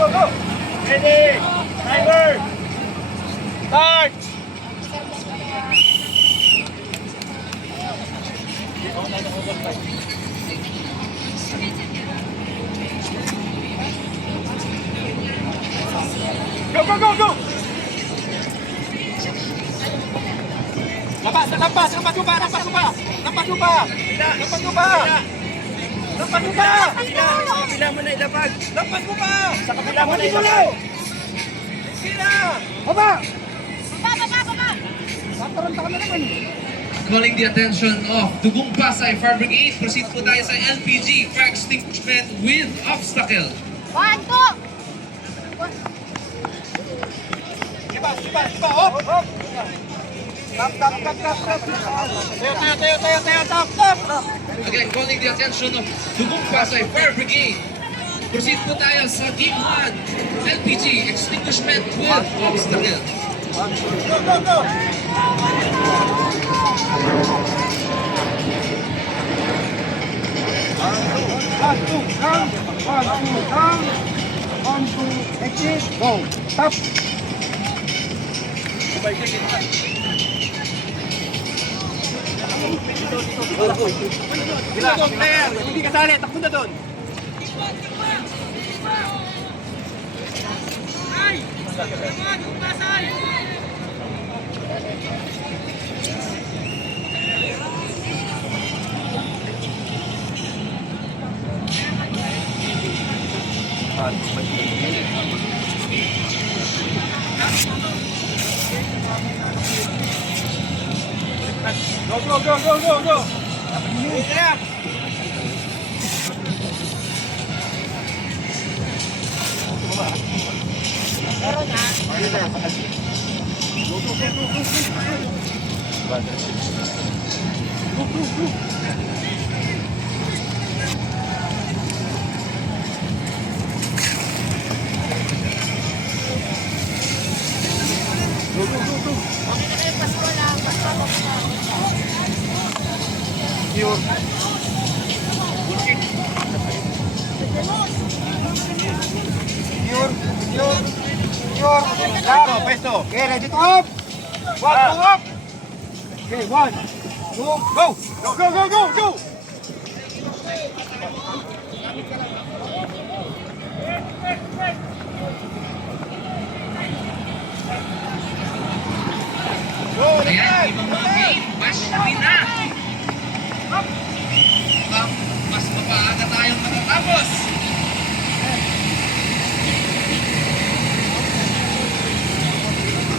go, go! Ready! Timer! Start! Go, go, go, go! Lampas mo ba? Lampas mo ba? Lampas mo ba? Lampas mo ba? Lampas mo ba? Lampas mo ba? Sa kabila mo na ilapag. Lampas mo ba? Sa kabila mo na ilapag. Sila! Baba! Baba! Tataranta ka na naman. Calling the attention of Dugong Pasay Fire Brigade. Proceed po tayo sa LPG, fire extinguishment with obstacle. 1, 2! Sipa! Hop! Hop! Tap! Tayo! Tap! Again, calling the attention of Dugong Pasay Fire Brigade. Proceed po tayo sa Team 1, LPG, extinguishment with obstacle. Go! One, two, exit, go. Stop. Hindi kasali, takbo na doon. Go! Yeah. Pesto. Okay, ready to up. 1, 2, up. Okay, 1, 2, go. Ayan, ibang mga game, bash na rin na.